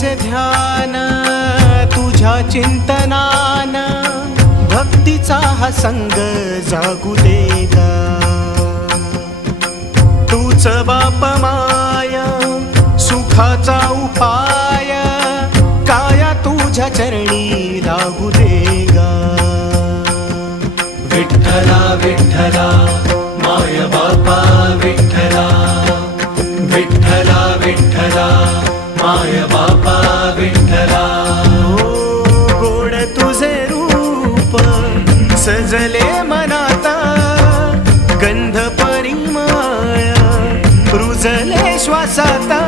असे ध्यान तुझ्या चिंतनान, भक्तीचा हा संग जागू दे ग. तूच बाप माया सुखाचा उपाय, काया तुझ्या चरणी लागू दे ग. विठ्ठला विठ्ठला माय बापा विठ्ठला, विठ्ठला विठ्ठला माय बापा विठ्ठला. गोड तुझे रूप सजले मनाता, गंध परिमळ रुजले श्वासाता.